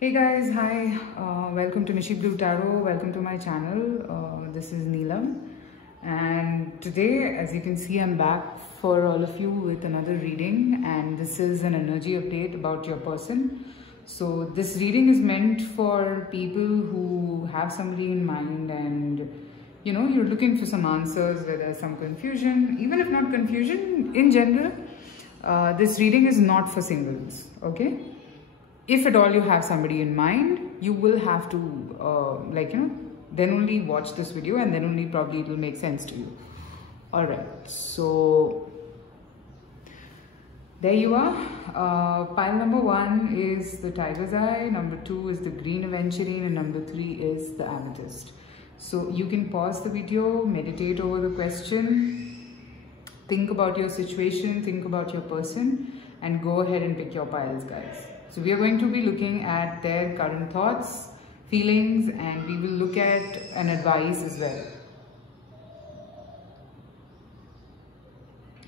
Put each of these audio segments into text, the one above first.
Hey guys, hi, welcome to Nishi Blue Tarot, welcome to my channel. This is Neelam, and today, as you can see, I'm back for all of you with another reading, and this is an energy update about your person. So this reading is meant for people who have somebody in mind and you're looking for some answers where there's some confusion. Even if not confusion, in general, this reading is not for singles, okay? If at all you have somebody in mind, you will have to then only watch this video, and then only probably it will make sense to you. All right, so there you are. Pile number 1 is the Tiger's Eye, number 2 is the Green Aventurine, and number 3 is the Amethyst. So you can pause the video, meditate over the question, think about your situation, think about your person, and go ahead and pick your piles, guys. So we are going to be looking at their current thoughts, feelings, and we will look at an advice as well.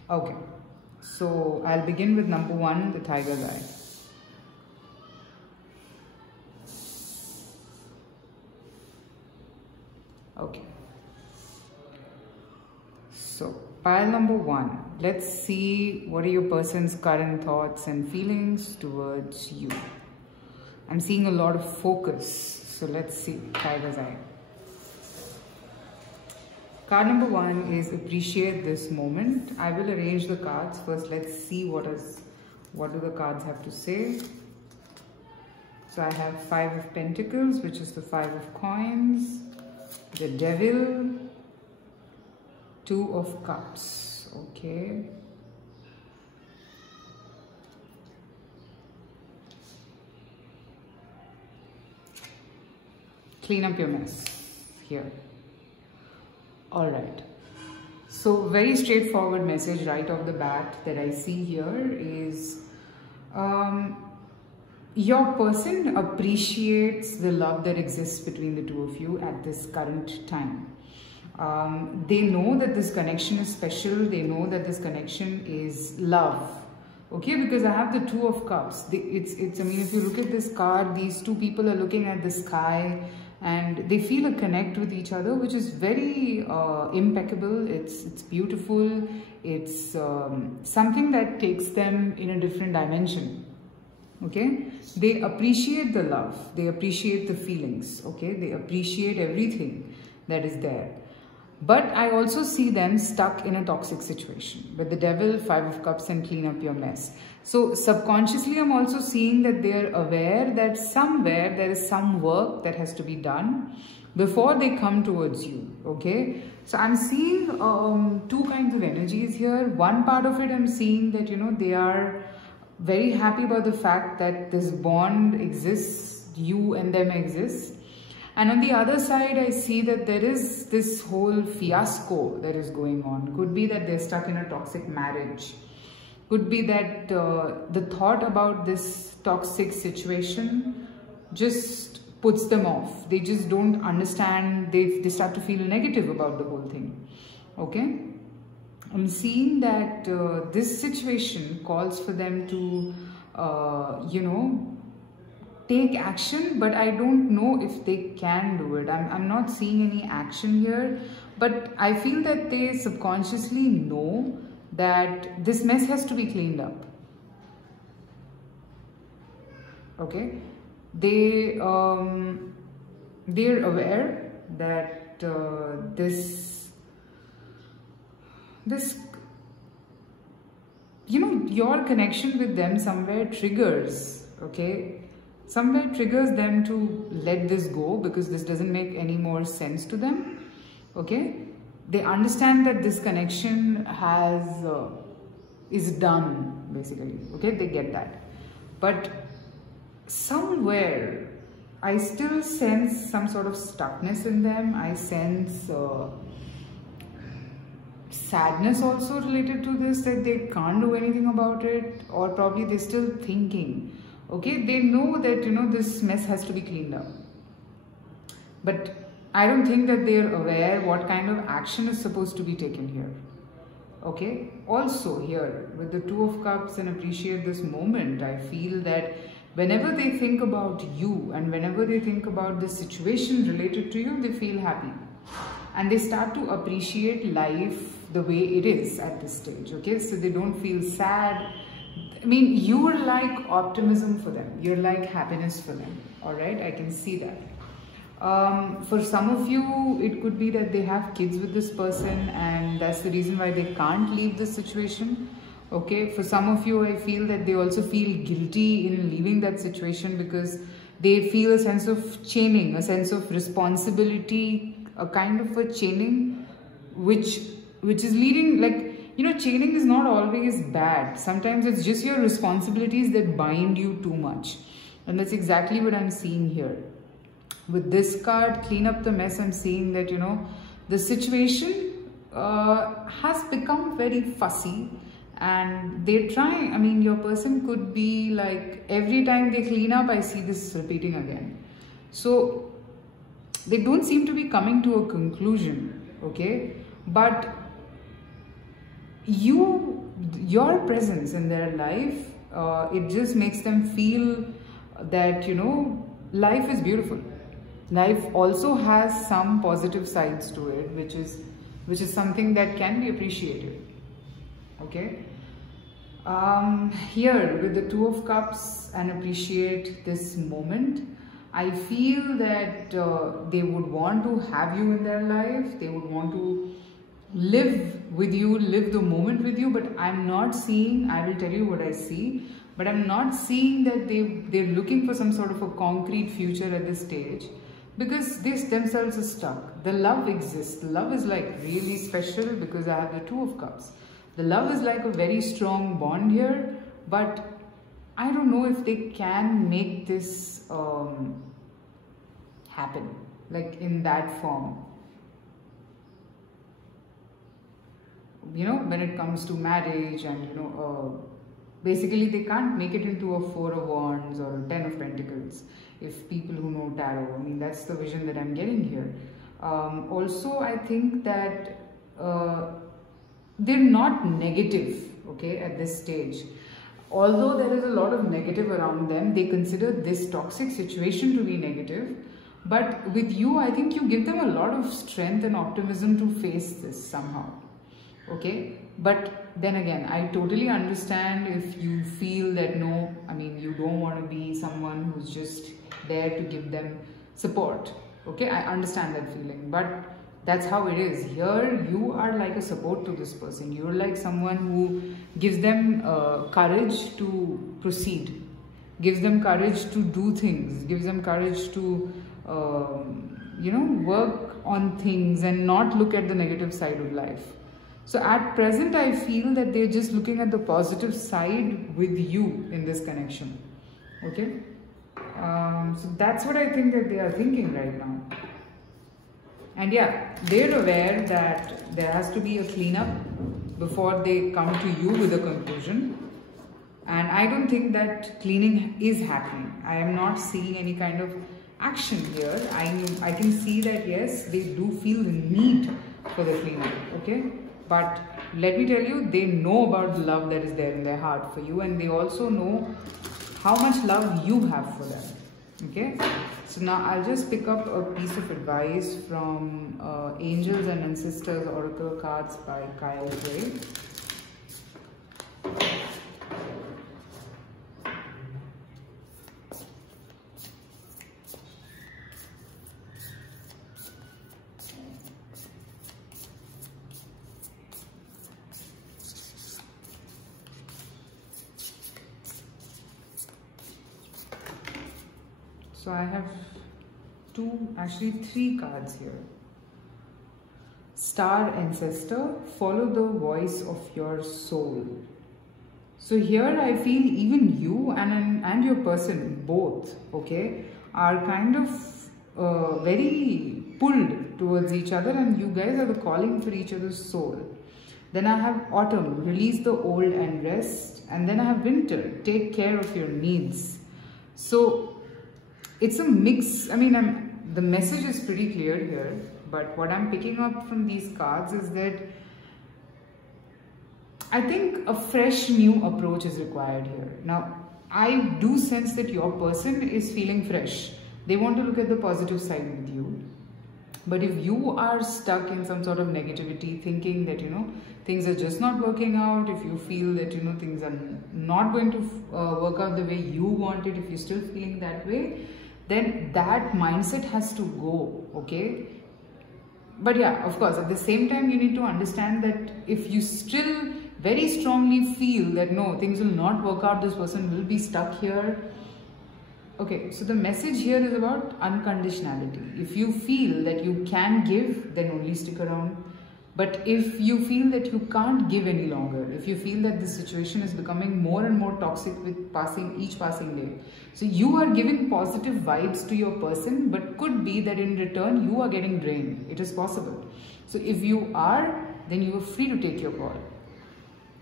Okay, so I'll begin with number 1, the Tiger's Eye. Okay, so pile number 1, let's see what are your person's current thoughts and feelings towards you. I'm seeing a lot of focus, so let's see. Tiger's Eye. Card number 1 is appreciate this moment. I will arrange the cards first. Let's see what do the cards have to say. So I have 5 of Pentacles, which is the 5 of Coins, the Devil, 2 of Cups. Okay. Clean up your mess here. All right. So very straightforward message right off the bat that I see here is your person appreciates the love that exists between the two of you at this current time. They know that this connection is special. They know that this connection is love. Okay, because I have the 2 of Cups. I mean, if you look at this card, these two people are looking at the sky and they feel a connect with each other, which is very impeccable. It's beautiful. It's something that takes them in a different dimension. Okay, they appreciate the love. They appreciate the feelings. Okay, they appreciate everything that is there. But I also see them stuck in a toxic situation with the Devil, 5 of Cups, and clean up your mess. So subconsciously, I'm also seeing that they're aware that somewhere there is some work that has to be done before they come towards you. Okay, so I'm seeing 2 kinds of energies here. One part of it, I'm seeing that they are very happy about the fact that this bond exists, you and them exist. And on the other side, I see that there is this whole fiasco that is going on. Could be that they're stuck in a toxic marriage. Could be that the thought about this toxic situation just puts them off. They just don't understand. They start to feel negative about the whole thing. Okay? I'm seeing that this situation calls for them to, take action, but I don't know if they can do it. I'm not seeing any action here, but I feel that they subconsciously know that this mess has to be cleaned up. Okay, they're aware that your connection with them somewhere triggers. Okay, somewhere triggers them to let this go because this doesn't make any more sense to them. Okay, they understand that this connection is done basically. Okay, they get that, but somewhere I still sense some sort of stuckness in them. I sense sadness also related to this, that they can't do anything about it, or probably they're still thinking. Okay, they know that this mess has to be cleaned up, but I don't think that they're aware what kind of action is supposed to be taken here. Okay, also here with the 2 of Cups and appreciate this moment, I feel that Whenever they think about you and whenever they think about the situation related to you, they feel happy. And they start to appreciate life the way it is at this stage, okay? So they don't feel sad. I mean, you're like optimism for them. You're like happiness for them, all right? I can see that. For some of you, it could be that they have kids with this person and that's the reason why they can't leave this situation. Okay, for some of you, I feel that they also feel guilty in leaving that situation because they feel a sense of chaining, a sense of responsibility, a kind of a chaining, which is leading, like, you know, chaining is not always bad. Sometimes it's just your responsibilities that bind you too much. And that's exactly what I'm seeing here. With this card, clean up the mess, I'm seeing that, you know, the situation has become very fussy. And they try, I mean, your person could be like, every time they clean up, I see this repeating again. So they don't seem to be coming to a conclusion, okay? But your presence in their life, it just makes them feel that, you know, life is beautiful. Life also has some positive sides to it, which is something that can be appreciated, okay? Here with the Two of Cups and appreciate this moment, I feel that they would want to have you in their life. They would want to live with you, live the moment with you, but I'm not seeing, I will tell you what I see, but I'm not seeing that they're looking for some sort of a concrete future at this stage because they themselves are stuck. The love exists. The love is like really special because I have the Two of Cups. The love is like a very strong bond here, but I don't know if they can make this happen, like in that form. You know, when it comes to marriage and, you know, basically they can't make it into a Four of Wands or a Ten of Pentacles. If people who know tarot, I mean, that's the vision that I'm getting here. Also, I think that they're not negative, okay, at this stage. Although there is a lot of negative around them, they consider this toxic situation to be negative. But with you, I think you give them a lot of strength and optimism to face this somehow, okay? But then again, I totally understand if you feel that no, I mean, you don't want to be someone who's just there to give them support, okay? I understand that feeling, but that's how it is. Here, you are like a support to this person. You're like someone who gives them courage to proceed, gives them courage to do things, gives them courage to, you know, work on things and not look at the negative side of life. So at present, I feel that they're just looking at the positive side with you in this connection, okay? So that's what I think that they are thinking right now. And yeah, they're aware that there has to be a cleanup before they come to you with a conclusion. And I don't think that cleaning is happening. I am not seeing any kind of action here. I can see that yes, they do feel the need for the cleanup, okay? But let me tell you, they know about the love that is there in their heart for you, and they also know how much love you have for them, okay? So now I'll just pick up a piece of advice from Angels and Ancestors Oracle cards by Kyle Gray. So I have actually three cards here. Star Ancestor, follow the voice of your soul. So here I feel even you and your person, both, okay, are kind of very pulled towards each other, and you guys are the calling for each other's soul. Then I have Autumn, release the old and rest. And then I have Winter, take care of your needs. So it's a mix. I mean, the message is pretty clear here, but what I'm picking up from these cards is that I think a fresh new approach is required here. Now, I do sense that your person is feeling fresh. They want to look at the positive side with you. But if you are stuck in some sort of negativity, thinking that, things are just not working out, if you feel that, things are not going to work out the way you want it, if you're still feeling that way, then that mindset has to go, okay? But yeah, of course, at the same time, you need to understand that if you still very strongly feel that no, things will not work out, this person will be stuck here. Okay, so the message here is about unconditionality. If you feel that you can give, then only stick around. But if you feel that you can't give any longer, if you feel that the situation is becoming more and more toxic with each passing day, so you are giving positive vibes to your person, but could be that in return you are getting drained. It is possible. So if you are, then you are free to take your call.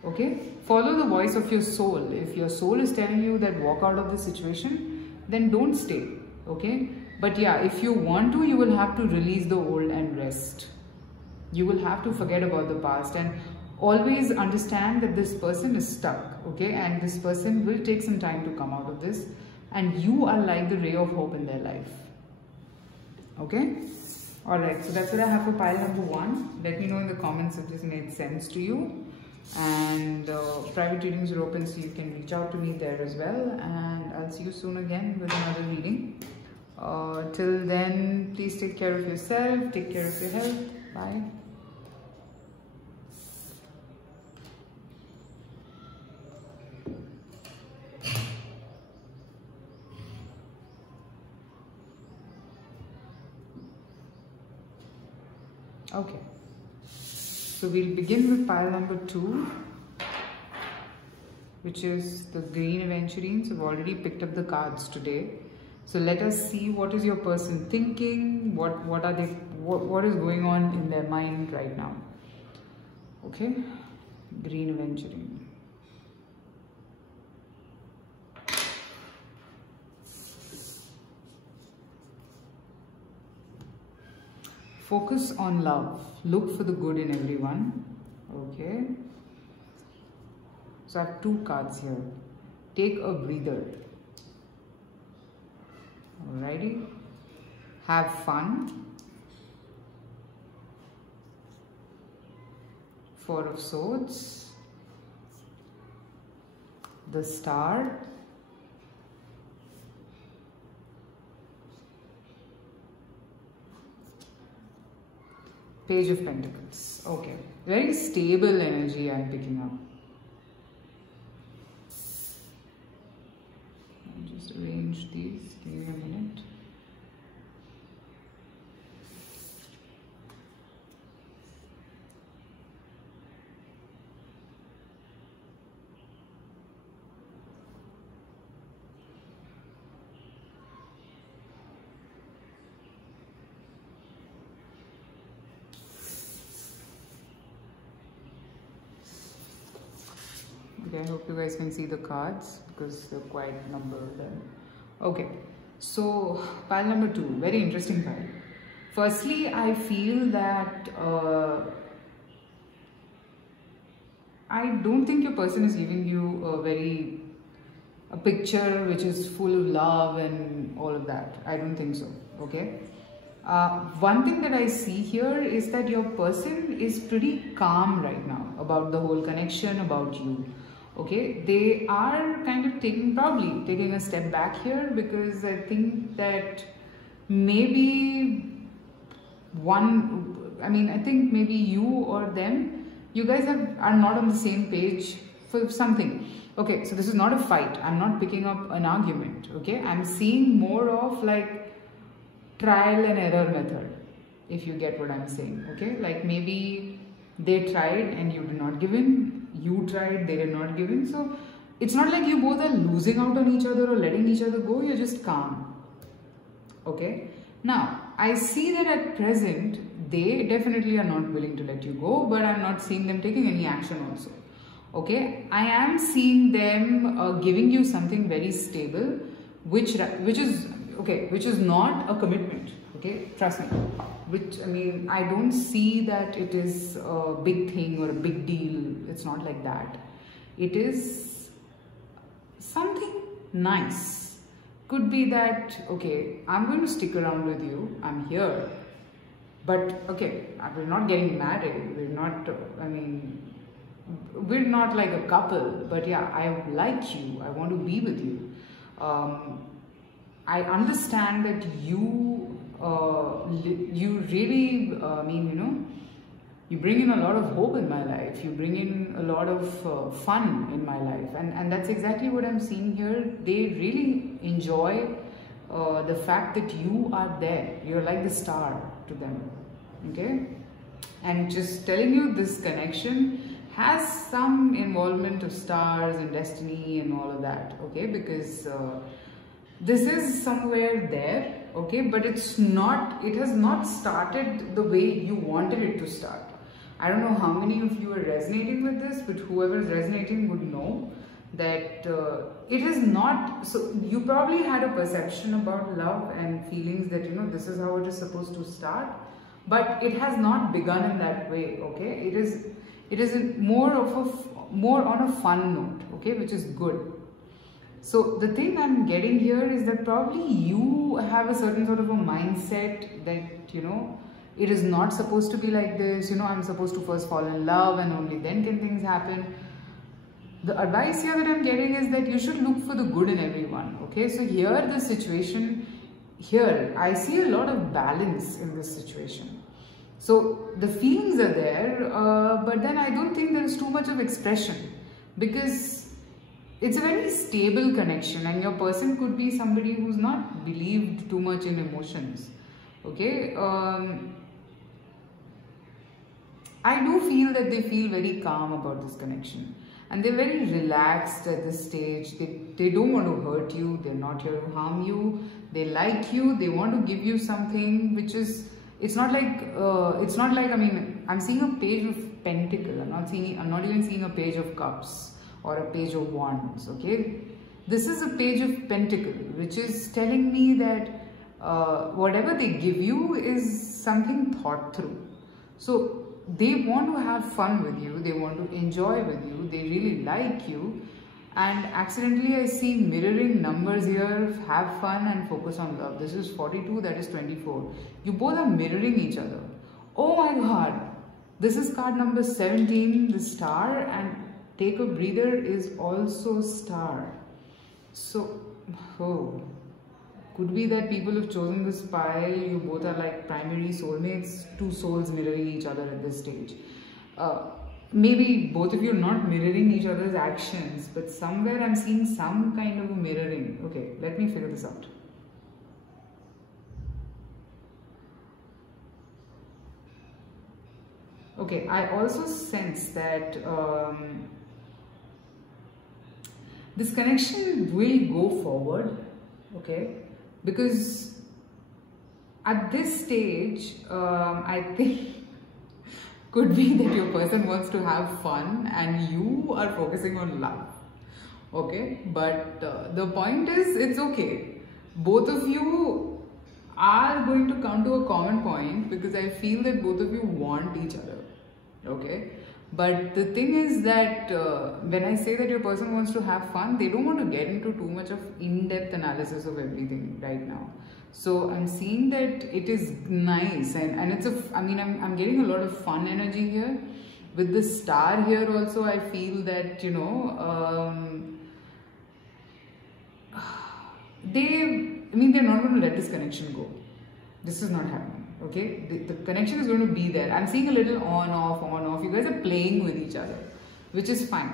Okay? Follow the voice of your soul. If your soul is telling you that walk out of the situation, then don't stay. Okay? But yeah, if you want to, you will have to release the old and rest. You will have to forget about the past and always understand that this person is stuck, okay? And this person will take some time to come out of this, and you are like the ray of hope in their life. Okay? Alright, so that's what I have for pile number 1. Let me know in the comments if this made sense to you. And private readings are open, so you can reach out to me there as well. And I'll see you soon again with another reading. Till then, please take care of yourself, take care of your health. Bye. Okay, so we'll begin with pile number 2, which is the Green Aventurines. I've already picked up the cards today. So let us see what is your person thinking, what is going on in their mind right now. Okay, Green Aventurine. Focus on love. Look for the good in everyone. Okay. So I have 2 cards here. Take a breather. Alrighty. Have fun. 4 of Swords. The Star. Page of Pentacles. Okay. Very stable energy I'm picking up. I'll just arrange these. Give me a minute. Okay, I hope you guys can see the cards because they're quite a number of them. Okay, so pile number 2, very interesting pile. Firstly, I feel that I don't think your person is giving you a picture which is full of love and all of that. I don't think so. Okay. One thing that I see here is that your person is pretty calm right now about the whole connection, about you. Okay, they are kind of probably taking a step back here because I think that maybe I think maybe you or them, you guys are not on the same page for something. Okay, so this is not a fight. I'm not picking up an argument. Okay, I'm seeing more of like trial and error method, if you get what I'm saying. Okay, like maybe they tried and you did not give in. You tried, they did not give in. So it's not like you both are losing out on each other or letting each other go. You're just calm. Okay. Now, I see that at present, they definitely are not willing to let you go, but I'm not seeing them taking any action also. Okay. I am seeing them giving you something very stable, which is not a commitment. Okay. Trust me. I don't see that it is a big thing or a big deal. It's not like that. It is something nice. Could be that, okay, I'm going to stick around with you, I'm here, but okay, we're not getting married, we're not, we're not like a couple, but yeah, I like you, I want to be with you. I understand that you really, you bring in a lot of hope in my life, you bring in a lot of fun in my life, and that's exactly what I'm seeing here. They really enjoy the fact that you are there, you're like the star to them, okay? And just telling you, this connection has some involvement of stars and destiny and all of that, okay? Because this is somewhere there, okay, but it has not started the way you wanted it to start. I don't know how many of you are resonating with this, but whoever is resonating would know that it is not. So you probably had a perception about love and feelings that, this is how it is supposed to start, but it has not begun in that way, okay? It is more on a fun note, okay, which is good. So the thing I'm getting here is that probably you have a certain sort of a mindset that, it is not supposed to be like this, I'm supposed to first fall in love and only then can things happen. The advice here that I'm getting is that you should look for the good in everyone, okay? So here, the situation, here, I see a lot of balance in this situation. So the feelings are there, but then I don't think there is too much of expression, because it's a very stable connection, and your person could be somebody who's not believed too much in emotions, okay? I do feel that they feel very calm about this connection, and they're very relaxed at this stage. They don't want to hurt you, they're not here to harm you, they like you, they want to give you something which is, it's not like, I'm seeing a page of pentacle, I'm not even seeing a page of cups or a page of wands, okay? This is a page of pentacle, which is telling me that whatever they give you is something thought through. So they want to have fun with you, they want to enjoy with you, they really like you, and accidentally I see mirroring numbers here, have fun and focus on love. This is 42, that is 24. You both are mirroring each other. Oh my god, this is card number 17, the star, and take a breather is also star. So, could be that people have chosen this pile, you both are like primary soulmates, two souls mirroring each other at this stage. Maybe both of you are not mirroring each other's actions, but somewhere I'm seeing some kind of a mirroring. Okay, let me figure this out. Okay, I also sense that this connection will go forward, okay? Because at this stage, I think could be that your person wants to have fun and you are focusing on love, okay? But the point is, it's okay. Both of you are going to come to a common point, because I feel that both of you want each other, okay? But the thing is that when I say that your person wants to have fun, they don't want to get into too much of in-depth analysis of everything right now. So I'm seeing that it is nice, and it's I'm getting a lot of fun energy here. With the star here also, I feel that, they're not going to let this connection go. This is not happening. Okay, the connection is going to be there. I'm seeing a little on off. You guys are playing with each other, which is fine.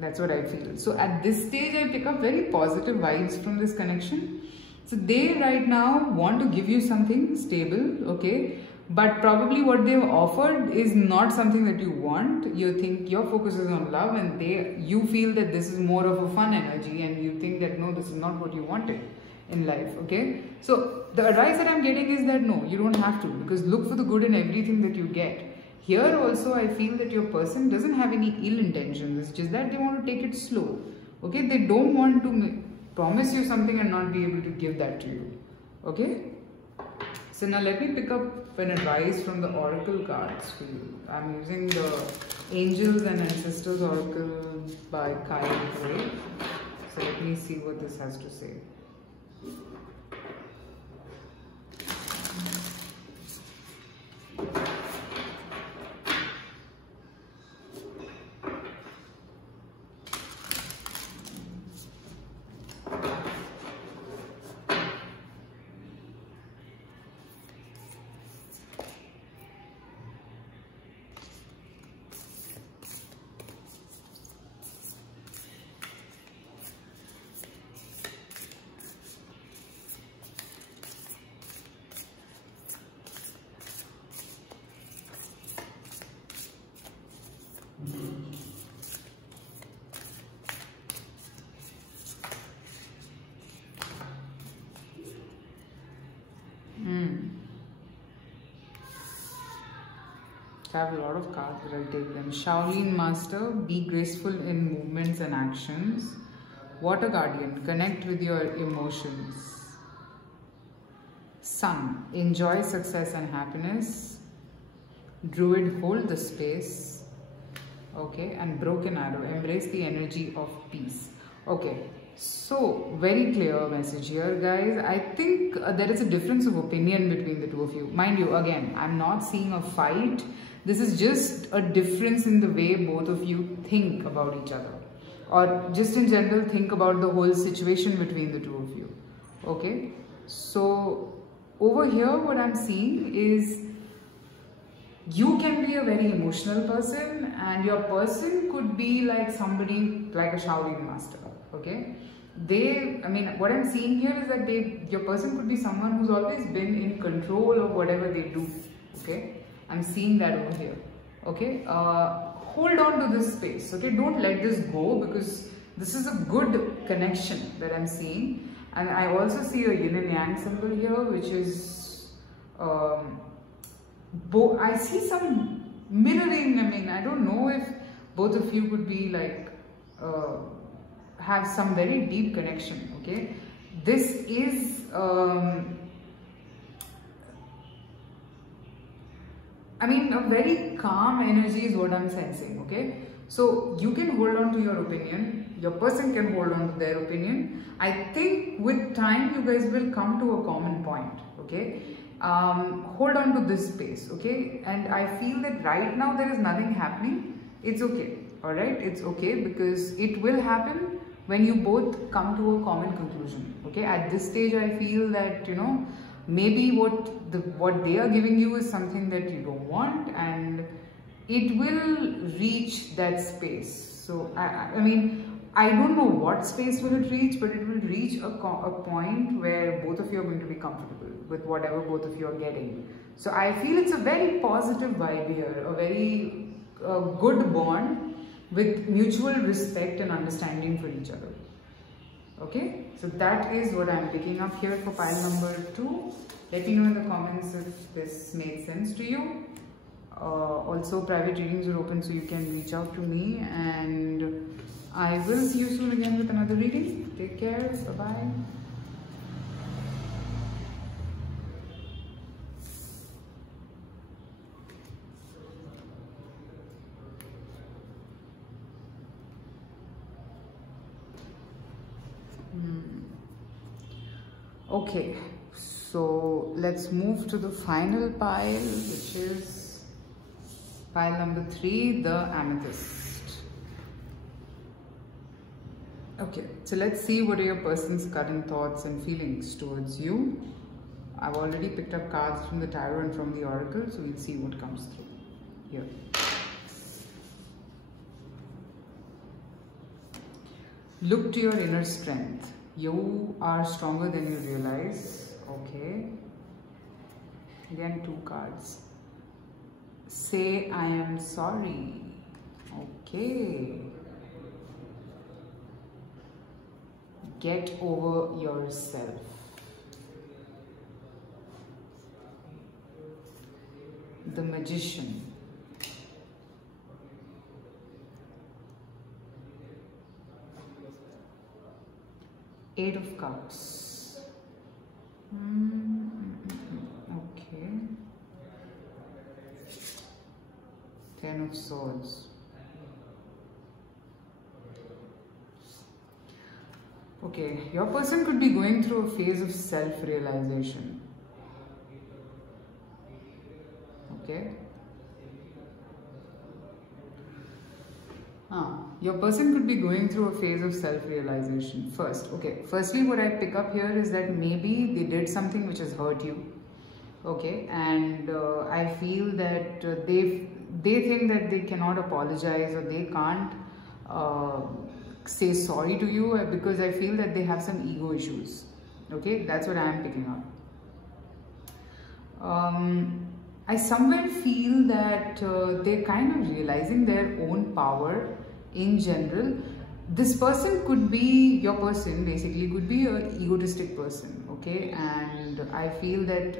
That's what I feel. So at this stage, I pick up very positive vibes from this connection. So they right now want to give you something stable, okay? But probably what they've offered is not something that you want. You think your focus is on love, and you feel that this is more of a fun energy, and you think that no, this is not what you wanted in life, okay? So the advice that I'm getting is that no, you don't have to, because look for the good in everything that you get. Here also, I feel that your person doesn't have any ill intentions. It's just that they want to take it slow, okay? They don't want to promise you something and not be able to give that to you, okay? So now let me pick up an advice from the oracle cards for you. I'm using the Angels and Ancestors Oracle by Kyle Gray. So let me see what this has to say. I have a lot of cards, but I'll take them. Shaolin Master, be graceful in movements and actions. Water Guardian, connect with your emotions. Sun, enjoy success and happiness. Druid, hold the space. Okay, and Broken Arrow, embrace the energy of peace. Okay, so very clear message here, guys. I think there is a difference of opinion between the two of you. Mind you, again, I'm not seeing a fight. This is just a difference in the way both of you think about each other, or just in general think about the whole situation between the two of you. Okay, so over here what I'm seeing is you can be a very emotional person and your person could be like somebody like a Shaolin master. Okay, what I'm seeing here is that your person could be someone who's always been in control of whatever they do. Okay, I'm seeing that over here. Okay, hold on to this space. Okay, don't let this go, because this is a good connection that I'm seeing. And I also see a yin and yang symbol here, which is I see some mirroring. I don't know if both of you could be like have some very deep connection. Okay, this is a very calm energy is what I'm sensing. Okay, so you can hold on to your opinion, your person can hold on to their opinion. I think with time you guys will come to a common point. Okay, hold on to this space. Okay, and I feel that right now there is nothing happening. It's okay. All right, it's okay, because it will happen when you both come to a common conclusion. Okay, at this stage I feel that, you know, maybe what they are giving you is something that you don't want, and it will reach that space. So I don't know what space will it reach, but it will reach a point where both of you are going to be comfortable with whatever both of you are getting. So I feel it's a very positive vibe here, a very good bond with mutual respect and understanding for each other. Okay, so that is what I'm picking up here for pile number 2. Let me know in the comments if this made sense to you. Also, private readings are open, so you can reach out to me, and I will see you soon again with another reading. Take care. Bye-bye. Okay, so let's move to the final pile, which is pile number 3, the amethyst. Okay, so let's see what are your person's current thoughts and feelings towards you. I've already picked up cards from the tarot and from the oracle, so we'll see what comes through here. Look to your inner strength. You are stronger than you realize. Okay. Again, 2 cards. Say I am sorry. Okay. Get over yourself. The Magician. Eight of Cups. Okay. 10 of Swords. Okay, your person could be going through a phase of self-realization. Okay. Your person could be going through a phase of self-realization first. Okay, firstly what I pick up here is that maybe they did something which has hurt you. Okay, and I feel that they think that they cannot apologize, or they can't say sorry to you, because I feel that they have some ego issues. Okay, that's what I am picking up. I somewhere feel that they're kind of realizing their own power in general. This person could be, your person basically could be an egotistic person, okay? And I feel that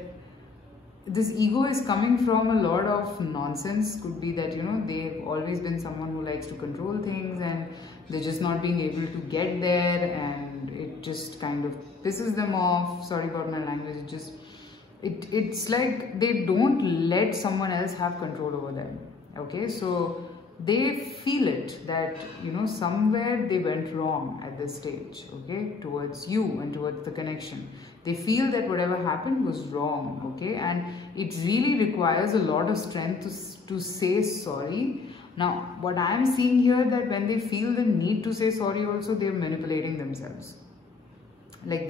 this ego is coming from a lot of nonsense. Could be that, you know, they've always been someone who likes to control things, and they're just not being able to get there, and it just kind of pisses them off. Sorry about my language. It's like they don't let someone else have control over them. Okay, so they feel it that, you know, somewhere they went wrong at this stage, okay, towards you and towards the connection. They feel that whatever happened was wrong, okay, and it really requires a lot of strength to say sorry. Now, what I am seeing here, that when they feel the need to say sorry also, they're manipulating themselves. Like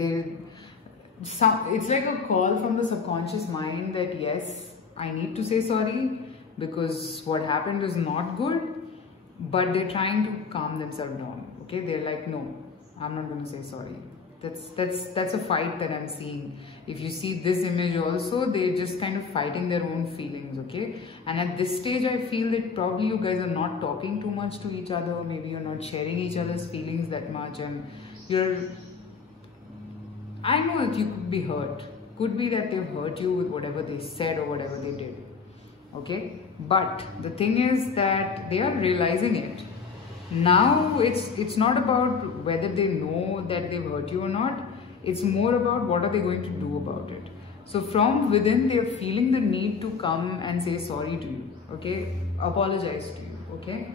it's like a call from the subconscious mind that yes, I need to say sorry because what happened was not good, but they're trying to calm themselves down. Okay, they're like, no, I'm not going to say sorry. That's a fight that I'm seeing. If you see this image also, they're just kind of fighting their own feelings. Okay, and at this stage I feel that probably you guys are not talking too much to each other. Maybe you're not sharing each other's feelings that much, and I know that you could be hurt. Could be that they've hurt you with whatever they said or whatever they did. Okay, but the thing is that they are realizing it. Now it's not about whether they know that they've hurt you or not. It's more about what are they going to do about it. So from within, they are feeling the need to come and say sorry to you. Okay, apologize to you. Okay,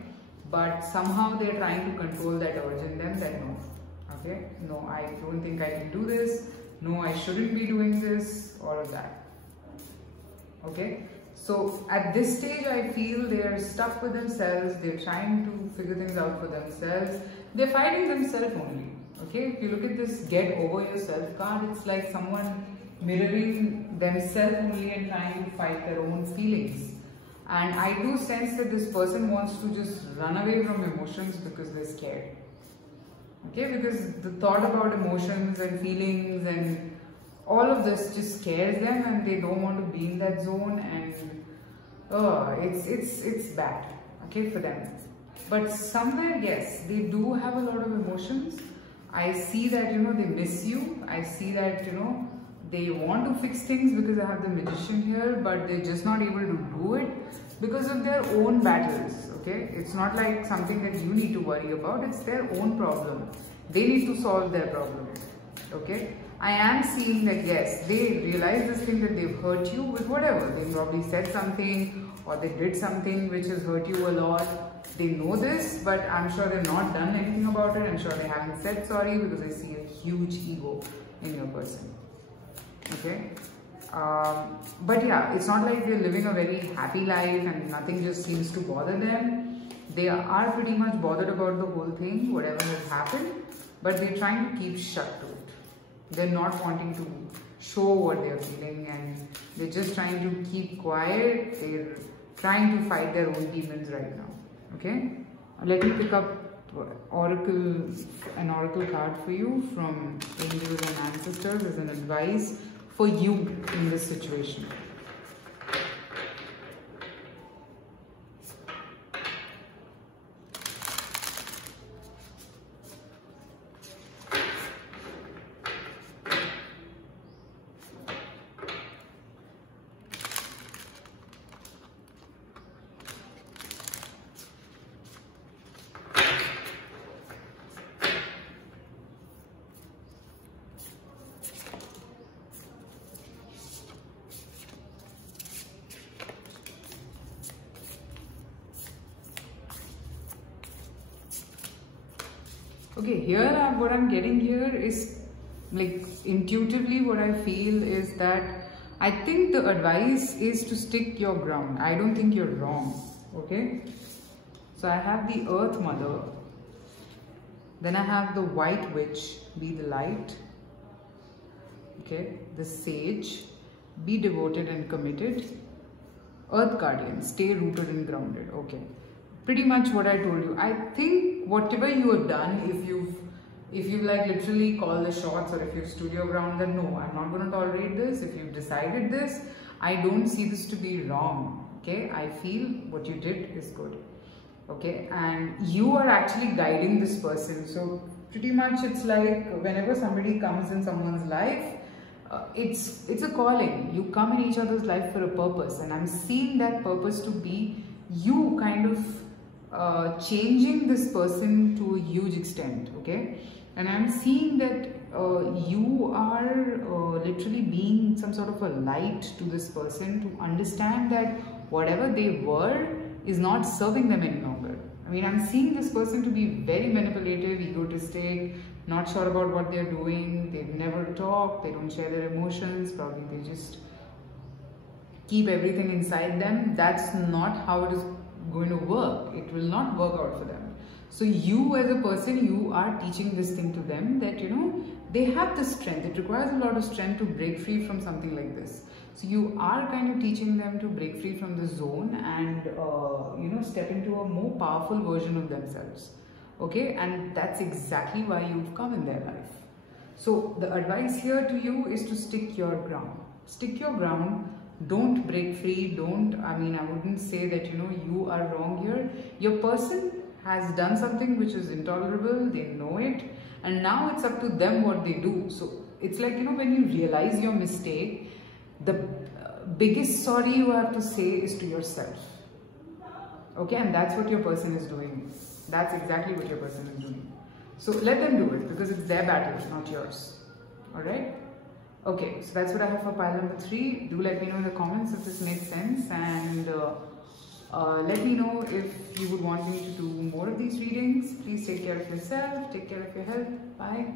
but somehow they are trying to control that urge in them that no. Okay, no, I don't think I can do this. No, I shouldn't be doing this. All of that. Okay. So at this stage, I feel they are stuck with themselves. They're trying to figure things out for themselves. They're fighting themselves only. Okay, if you look at this get over yourself card, it's like someone mirroring themselves only and trying to fight their own feelings. And I do sense that this person wants to just run away from emotions because they're scared. Okay, because the thought about emotions and feelings and all of this just scares them, and they don't want to be in that zone, and it's bad, okay, for them. But somewhere, yes, they do have a lot of emotions. I see that, you know, they miss you. I see that, you know, they want to fix things because I have the Magician here, but they're just not able to do it because of their own battles. Okay, it's not like something that you need to worry about. It's their own problem. They need to solve their problem. Okay, I am seeing that yes, they realize this thing that they've hurt you with whatever. They probably said something or they did something which has hurt you a lot. They know this, but I'm sure they've not done anything about it. I'm sure they haven't said sorry because I see a huge ego in your person. Okay, but yeah, it's not like they're living a very happy life and nothing just seems to bother them. They are pretty much bothered about the whole thing, whatever has happened, but they're trying to keep shut to it. They're not wanting to show what they're feeling, and they're just trying to keep quiet. They're trying to fight their own demons right now. Okay, let me pick up an oracle card for you from angels and ancestors as an advice for you in this situation. Okay, here what I'm getting here is like intuitively what I feel is that I think the advice is to stick your ground. I don't think you're wrong. Okay, so I have the Earth Mother, then I have the White Witch, be the light. Okay, the Sage, be devoted and committed. Earth Guardian, stay rooted and grounded. Okay, pretty much what I told you. I think whatever you have done, if you've like literally called the shots, or if you've stood your ground, then no, I'm not going to tolerate this. If you've decided this, I don't see this to be wrong. Okay, I feel what you did is good. Okay, and you are actually guiding this person. So pretty much it's like whenever somebody comes in someone's life, it's a calling. You come in each other's life for a purpose, and I'm seeing that purpose to be you kind of changing this person to a huge extent. Okay, and I'm seeing that you are literally being some sort of a light to this person to understand that whatever they were is not serving them any longer. I mean, I'm seeing this person to be very manipulative, egotistic, not sure about what they're doing. They never talk, they don't share their emotions, probably they just keep everything inside them. That's not how it is going to work. It will not work out for them. So you as a person, you are teaching this thing to them that, you know, they have the strength. It requires a lot of strength to break free from something like this. So you are kind of teaching them to break free from the zone and, you know, step into a more powerful version of themselves. Okay, and that's exactly why you've come in their life. So the advice here to you is to stick your ground. Stick your ground. Don't break free. I wouldn't say that, you know, you are wrong here. Your person has done something which is intolerable. They know it. And now it's up to them what they do. So it's like, you know, when you realize your mistake, the biggest sorry you have to say is to yourself. Okay, and that's what your person is doing. That's exactly what your person is doing. So let them do it, because it's their battle, not yours. Alright? Okay, so that's what I have for pile number 3. Do let me know in the comments if this makes sense, and let me know if you would want me to do more of these readings. Please take care of yourself, take care of your health. Bye.